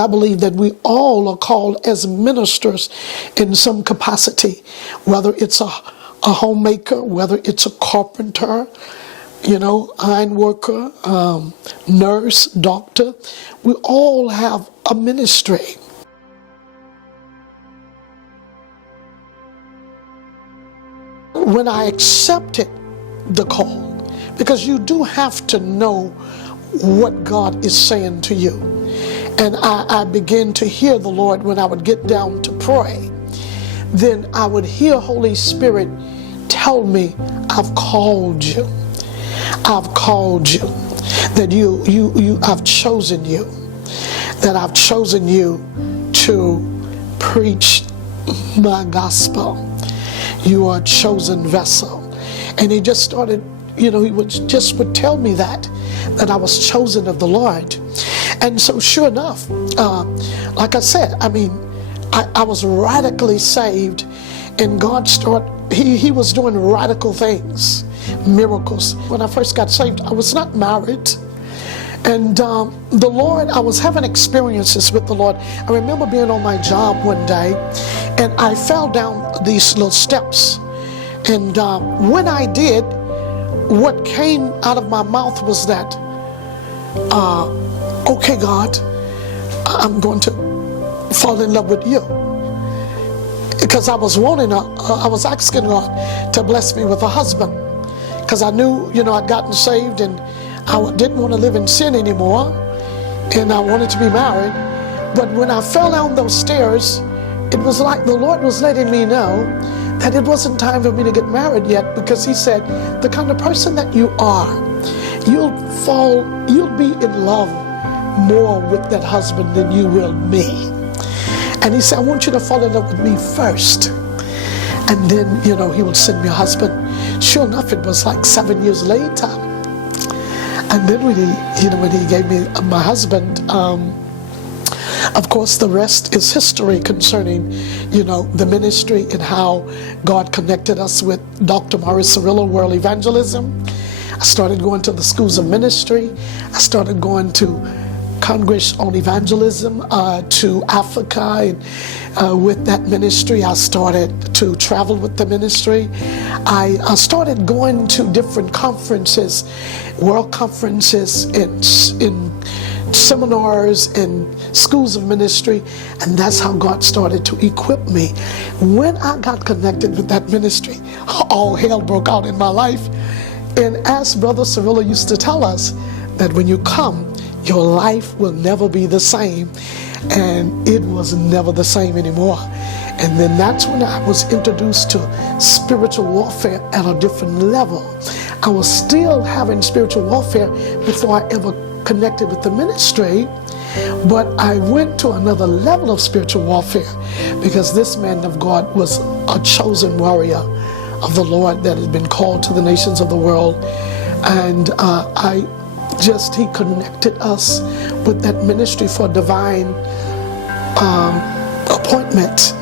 I believe that we all are called as ministers in some capacity, whether it's a homemaker, whether it's a carpenter, iron worker, nurse, doctor. We all have a ministry. When I accepted the call, because you do have to know what God is saying to you. And I began to hear the Lord when I would get down to pray. Then I would hear Holy Spirit tell me, I've called you. I've called you. That I've chosen you. That I've chosen you to preach my gospel. You are a chosen vessel. And he just started, he would tell me that I was chosen of the Lord. And so sure enough, like I said, I was radically saved, and God he was doing radical things, miracles. When I first got saved, I was not married. And the Lord, I was having experiences with the Lord. I remember being on my job one day, and I fell down these little steps. And when I did, what came out of my mouth was that, okay, God, I'm going to fall in love with you. Because I was asking God to bless me with a husband. Because I knew, I'd gotten saved and I didn't want to live in sin anymore. And I wanted to be married. But when I fell down those stairs, it was like the Lord was letting me know that it wasn't time for me to get married yet, because he said, the kind of person that you are, you'll be in love more with that husband than you will me. And he said, I want you to fall in love with me first. And then, he would send me a husband. Sure enough, it was like 7 years later. And then when he gave me my husband, of course, the rest is history concerning, the ministry and how God connected us with Dr. Maurice Cirillo, World Evangelism. I started going to the schools of ministry. I started going to Congress on Evangelism to Africa, and with that ministry, I started to travel with the ministry. I started going to different conferences, world conferences, in seminars and schools of ministry, and that's how God started to equip me. When I got connected with that ministry, all hell broke out in my life. And as Brother Cirillo used to tell us, that when you come, your life will never be the same. And it was never the same anymore. And then that's when I was introduced to spiritual warfare at a different level. I was still having spiritual warfare before I ever connected with the ministry, but I went to another level of spiritual warfare, because this man of God was a chosen warrior of the Lord that had been called to the nations of the world. And he connected us with that ministry for divine appointment.